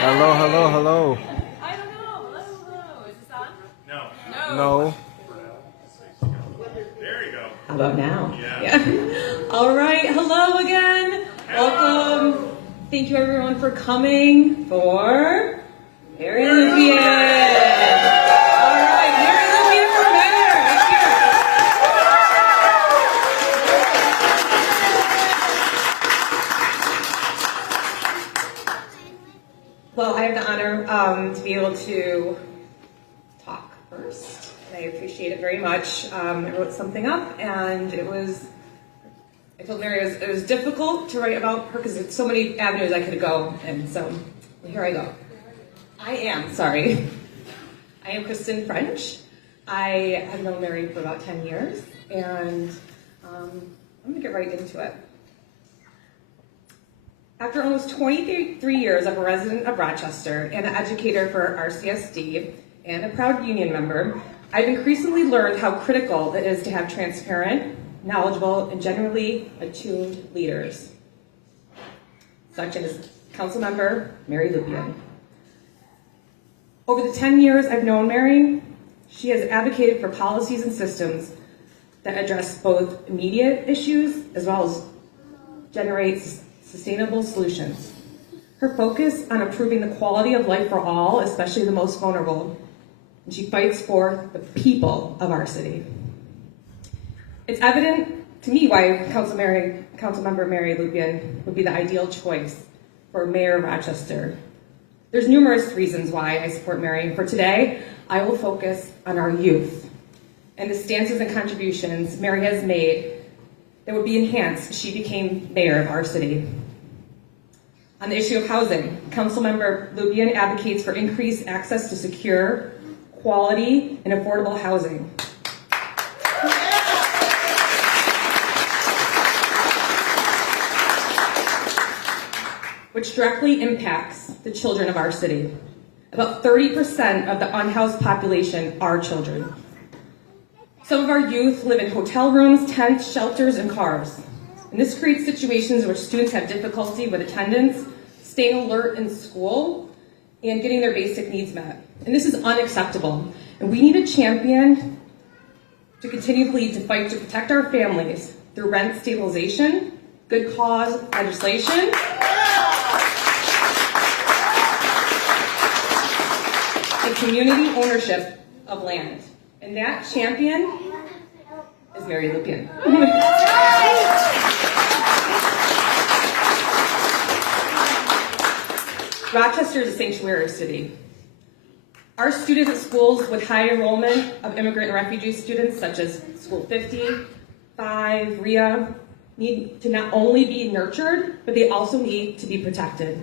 Hello, hello, hello. I don't know. Hello. Is this on? No. No. There you go. How about now? Yeah. All right. Hello again. Welcome. Thank you everyone for coming for Mary Lupien. All right. Mary Lupien for mayor. Let's hear it. Well, I have the honor to be able to talk first. I appreciate it very much. I wrote something up, and I told Mary it was difficult to write about her because there's so many avenues I could go, and so here I go. I am Kristen French. I have known Mary for about 10 years, and I'm gonna get right into it. After almost 23 years of a resident of Rochester and an educator for RCSD and a proud union member, I've increasingly learned how critical it is to have transparent, knowledgeable, and generally attuned leaders, such as Councilmember Mary Lupien. Over the 10 years I've known Mary, she has advocated for policies and systems that address both immediate issues as well as generate sustainable solutions. Her focus on improving the quality of life for all, especially the most vulnerable, and she fights for the people of our city. It's evident to me why Councilmember Mary Lupien would be the ideal choice for Mayor of Rochester. There's numerous reasons why I support Mary. For today, I will focus on our youth and the stances and contributions Mary has made that would be enhanced if she became mayor of our city. On the issue of housing, Councilmember Lupien advocates for increased access to secure, quality, and affordable housing. Which directly impacts the children of our city. About 30% of the unhoused population are children. Some of our youth live in hotel rooms, tents, shelters, and cars. And this creates situations where students have difficulty with attendance, staying alert in school, and getting their basic needs met. And this is unacceptable. And we need a champion to continually fight to protect our families through rent stabilization, good cause legislation, and community ownership of land. And that champion is Mary Lupien. Rochester is a sanctuary city. Our students at schools with high enrollment of immigrant and refugee students, such as School 50, 5, RIA, need to not only be nurtured, but they also need to be protected.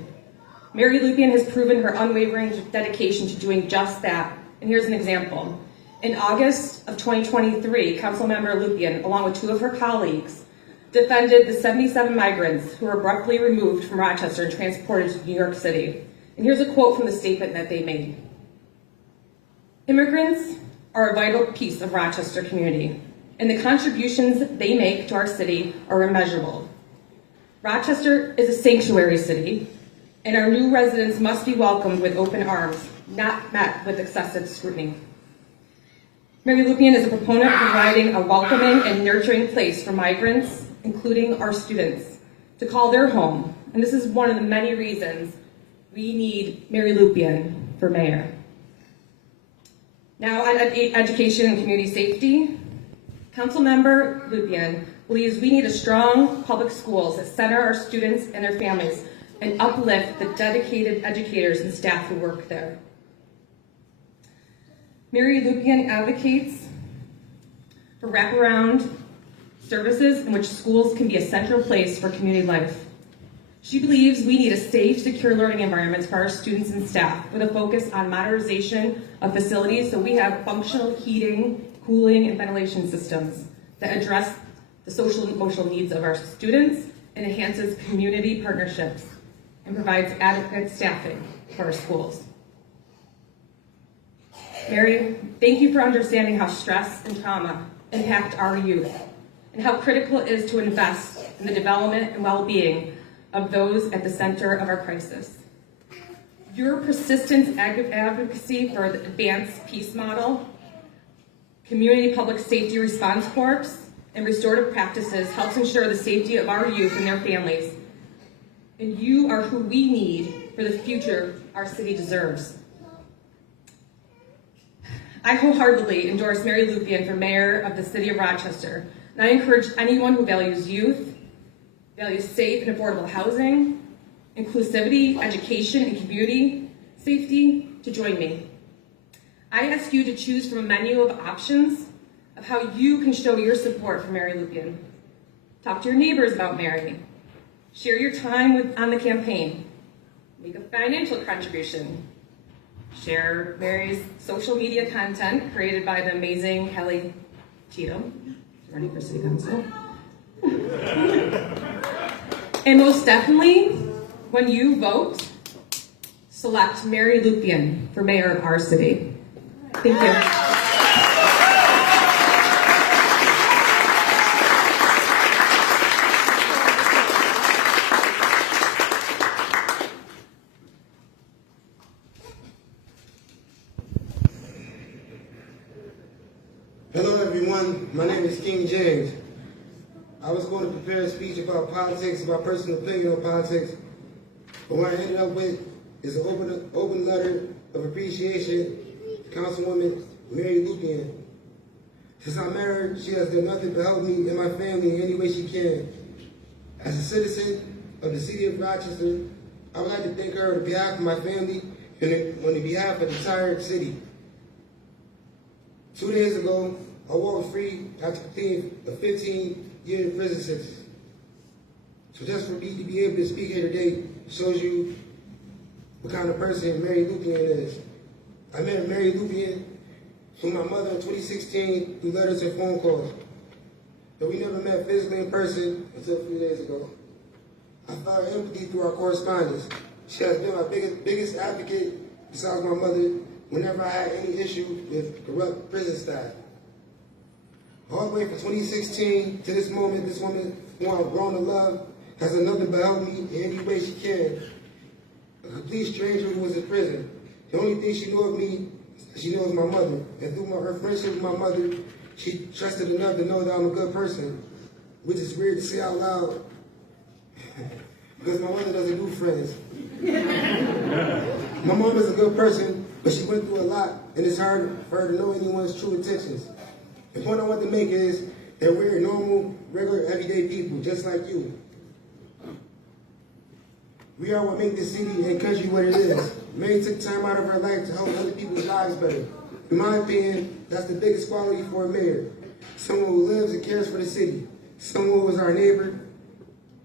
Mary Lupien has proven her unwavering dedication to doing just that. And here's an example. In August of 2023, Councilmember Lupien, along with 2 of her colleagues, defended the 77 migrants who were abruptly removed from Rochester and transported to New York City. And here's a quote from the statement that they made. Immigrants are a vital piece of Rochester community, and the contributions they make to our city are immeasurable. Rochester is a sanctuary city, and our new residents must be welcomed with open arms, not met with excessive scrutiny. Mary Lupien is a proponent of providing a welcoming and nurturing place for migrants, including our students, to call their home. And this is one of the many reasons we need Mary Lupien for mayor. Now on education and community safety, Councilmember Lupien believes we need a strong public schools that center our students and their families and uplift the dedicated educators and staff who work there. Mary Lupien advocates for wraparound services in which schools can be a central place for community life. She believes we need a safe, secure learning environments for our students and staff with a focus on modernization of facilities so we have functional heating, cooling, and ventilation systems that address the social and emotional needs of our students and enhances community partnerships and provides adequate staffing for our schools. Mary, thank you for understanding how stress and trauma impact our youth and how critical it is to invest in the development and well-being of those at the center of our crisis. Your persistent advocacy for the advanced peace model, community public safety response corps, and restorative practices helps ensure the safety of our youth and their families. And you are who we need for the future our city deserves. I wholeheartedly endorse Mary Lupian for mayor of the city of Rochester, and I encourage anyone who values youth, values safe and affordable housing, inclusivity, education, and community safety to join me. I ask you to choose from a menu of options of how you can show your support for Mary Lupian. Talk to your neighbors about Mary. Share your time on the campaign. Make a financial contribution. Share Mary's social media content created by the amazing Hallie Cheatham, running for city council. And most definitely, when you vote, select Mary Lupian for mayor of our city. Thank you. Hello everyone, my name is King James. I was going to prepare a speech about politics, my personal opinion on politics, but what I ended up with is an open letter of appreciation to Councilwoman Mary Lupian. Since I met her, she has done nothing to help me and my family in any way she can. As a citizen of the city of Rochester, I would like to thank her on behalf of my family and on behalf of the entire city. 2 days ago, I walked free after completing a 15-year prison sentence. So just for me to be able to speak here today shows you what kind of person Mary Lupian is. I met Mary Lupian from my mother in 2016 through letters and phone calls. But we never met physically in person until a few days ago. I felt empathy through our correspondence. She has been my biggest advocate besides my mother whenever I had any issue with corrupt prison staff. All the way from 2016 to this moment, this woman who I've grown to love has done nothing but help me in any way she can. A complete stranger who was in prison. The only thing she knew of me, she knows my mother. And through her friendship with my mother, she trusted enough to know that I'm a good person, which is weird to say out loud because my mother doesn't do friends. My mom is a good person, but she went through a lot, and it's hard for her to know anyone's true intentions. The point I want to make is that we're normal, regular, everyday people, just like you. We are what make this city and country what it is. Mary took time out of her life to help other people's lives better. In my opinion, that's the biggest quality for a mayor. Someone who lives and cares for the city. Someone who is our neighbor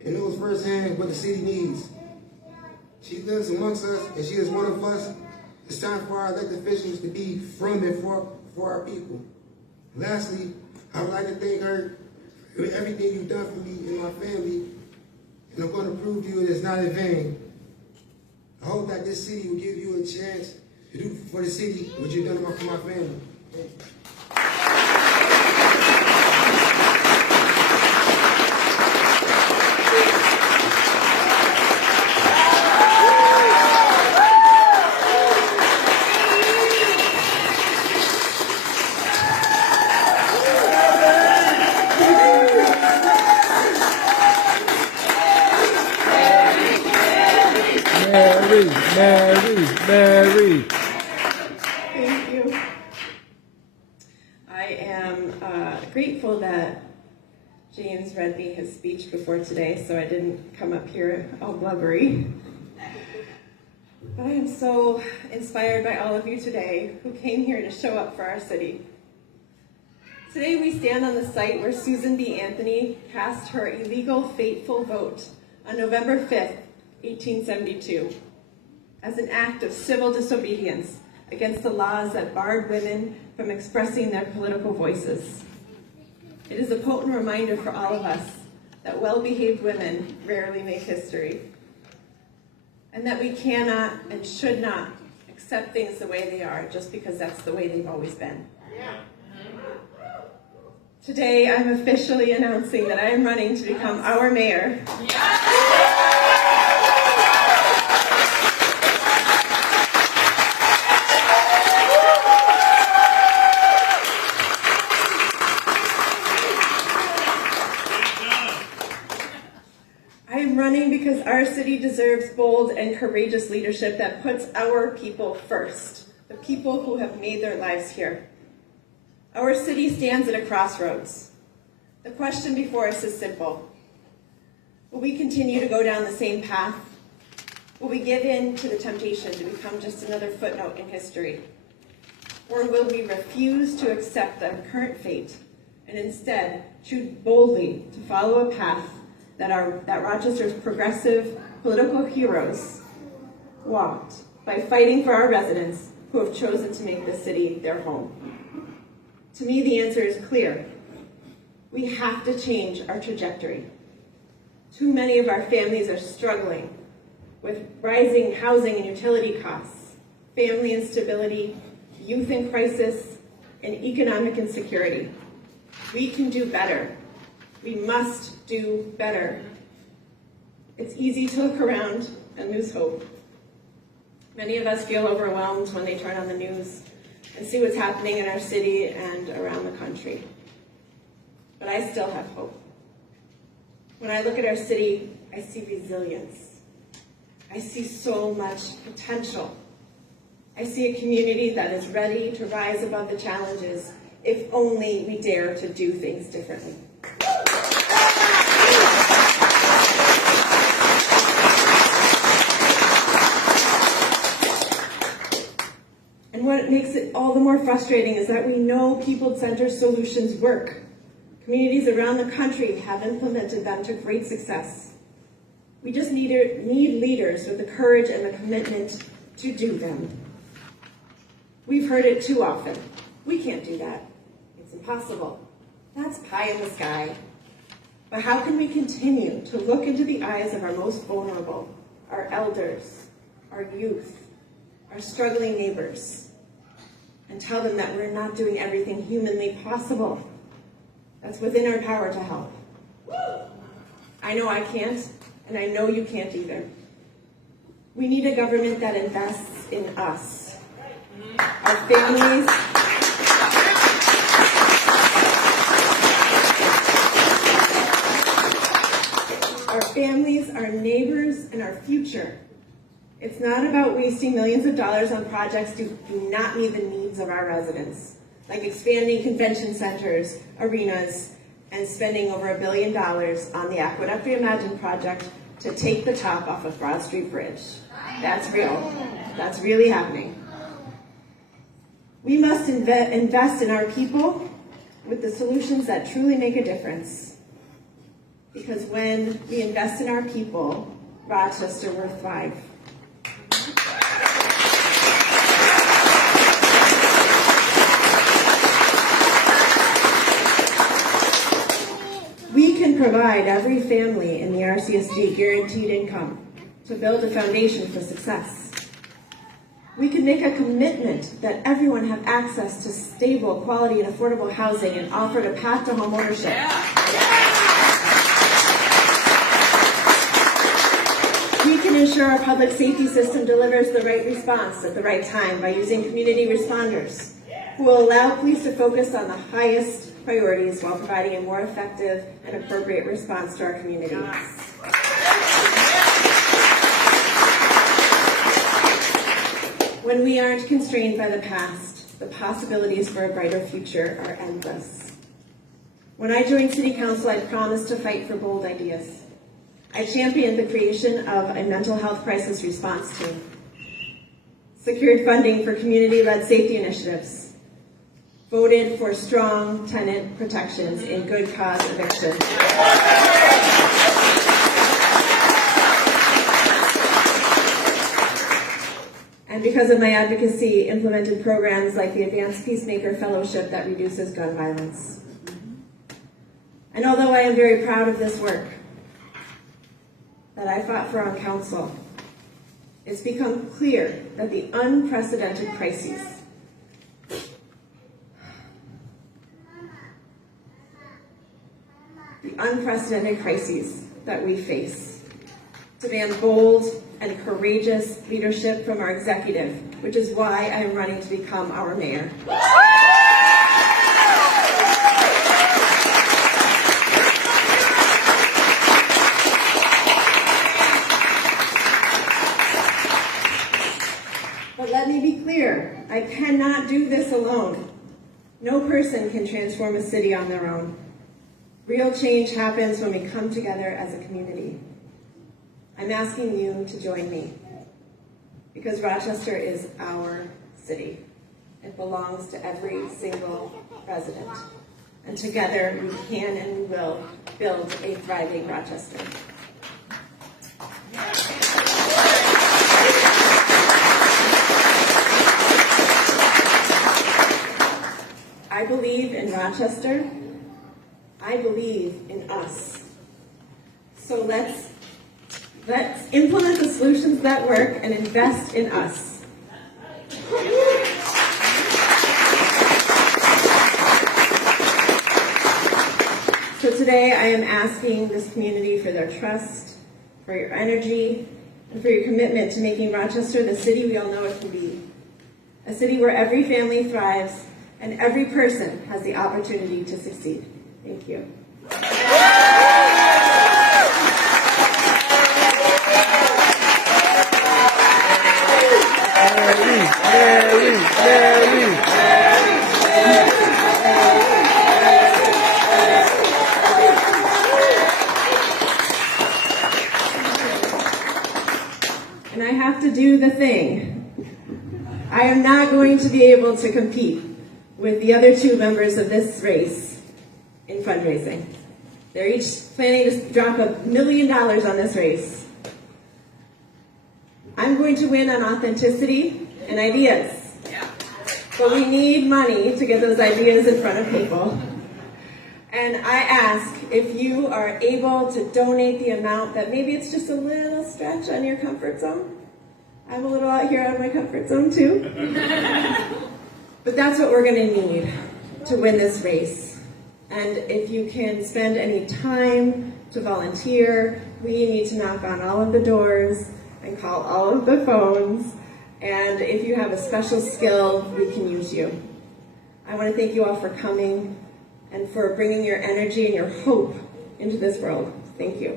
and knows firsthand what the city needs. She lives amongst us, and she is one of us. It's time for our elected officials to be from and for our people. Lastly, I would like to thank her for everything you've done for me and my family, and I'm going to prove to you it is not in vain. I hope that this city will give you a chance to do for the city what you've done for my family. Thank you. Mary. Thank you. I am grateful that James read me his speech before today, so I didn't come up here all blubbery. But I am so inspired by all of you today who came here to show up for our city. Today we stand on the site where Susan B. Anthony cast her illegal, fateful vote on November 5th, 1872. As an act of civil disobedience against the laws that barred women from expressing their political voices. It is a potent reminder for all of us that well-behaved women rarely make history, and that we cannot and should not accept things the way they are just because that's the way they've always been. Today, I'm officially announcing that I am running to become our mayor. our city deserves bold and courageous leadership that puts our people first, the people who have made their lives here. Our city stands at a crossroads. The question before us is simple. Will we continue to go down the same path? Will we give in to the temptation to become just another footnote in history? Or will we refuse to accept the current fate and instead choose boldly to follow a path that Rochester's progressive political heroes walked by fighting for our residents who have chosen to make this city their home? To me, the answer is clear. We have to change our trajectory. Too many of our families are struggling with rising housing and utility costs, family instability, youth in crisis, and economic insecurity. We can do better. We must do better. It's easy to look around and lose hope. Many of us feel overwhelmed when they turn on the news and see what's happening in our city and around the country. But I still have hope. When I look at our city, I see resilience. I see so much potential. I see a community that is ready to rise above the challenges if only we dare to do things differently. And what makes it all the more frustrating is that we know people-centered solutions work. Communities around the country have implemented them to great success. We just need leaders with the courage and the commitment to do them. We've heard it too often. We can't do that. It's impossible. That's pie in the sky. But how can we continue to look into the eyes of our most vulnerable, our elders, our youth, our struggling neighbors, and tell them that we're not doing everything humanly possible that's within our power to help? I know I can't, and I know you can't either. We need a government that invests in us, our families, our neighbors, and our future. It's not about wasting millions of dollars on projects that do not meet the needs of our residents, like expanding convention centers, arenas, and spending over $1 billion on the Aqueduct Reimagined project to take the top off of Broad Street Bridge. That's real. That's really happening. We must invest in our people with the solutions that truly make a difference. Because when we invest in our people, Rochester will thrive. We can provide every family in the RCSD guaranteed income to build a foundation for success. We can make a commitment that everyone have access to stable, quality, and affordable housing and offer a path to home ownership. We can ensure our public safety system delivers the right response at the right time by using community responders who will allow police to focus on the highest priorities while providing a more effective and appropriate response to our community. When we aren't constrained by the past, the possibilities for a brighter future are endless. When I joined City Council, I promised to fight for bold ideas. I championed the creation of a mental health crisis response team, secured funding for community-led safety initiatives, voted for strong tenant protections in good cause eviction. And because of my advocacy, implemented programs like the Advanced Peacemaker Fellowship that reduces gun violence. And although I am very proud of this work that I fought for on council, it's become clear that the unprecedented crises that we face demand bold and courageous leadership from our executive, which is why I am running to become our mayor. But let me be clear, I cannot do this alone. No person can transform a city on their own. Real change happens when we come together as a community. I'm asking you to join me, because Rochester is our city. It belongs to every single resident. And together we can and we will build a thriving Rochester. I believe in Rochester. I believe in us. So let's implement the solutions that work and invest in us. So today I am asking this community for their trust, for your energy, and for your commitment to making Rochester the city we all know it can be. A city where every family thrives and every person has the opportunity to succeed. Thank you. And I have to do the thing. I am not going to be able to compete with the other two members of this race in fundraising. They're each planning to drop $1 million on this race. I'm going to win on authenticity and ideas. But we need money to get those ideas in front of people. And I ask if you are able to donate the amount that maybe it's just a little stretch on your comfort zone. I'm a little out here out of my comfort zone too. But that's what we're going to need to win this race. And if you can spend any time to volunteer, we need to knock on all of the doors and call all of the phones. And if you have a special skill, we can use you. I want to thank you all for coming and for bringing your energy and your hope into this world. Thank you.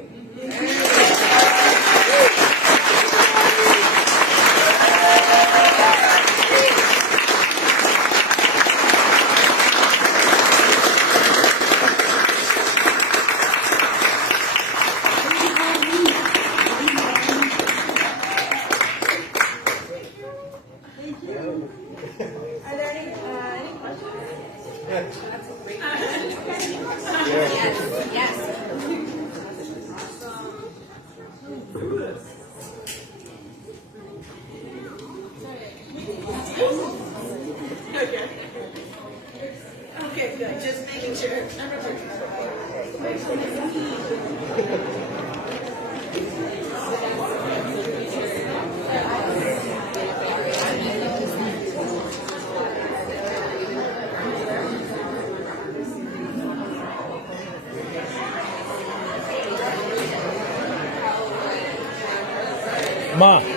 Are there any questions? Yes. Okay, good. Just making sure. Ma.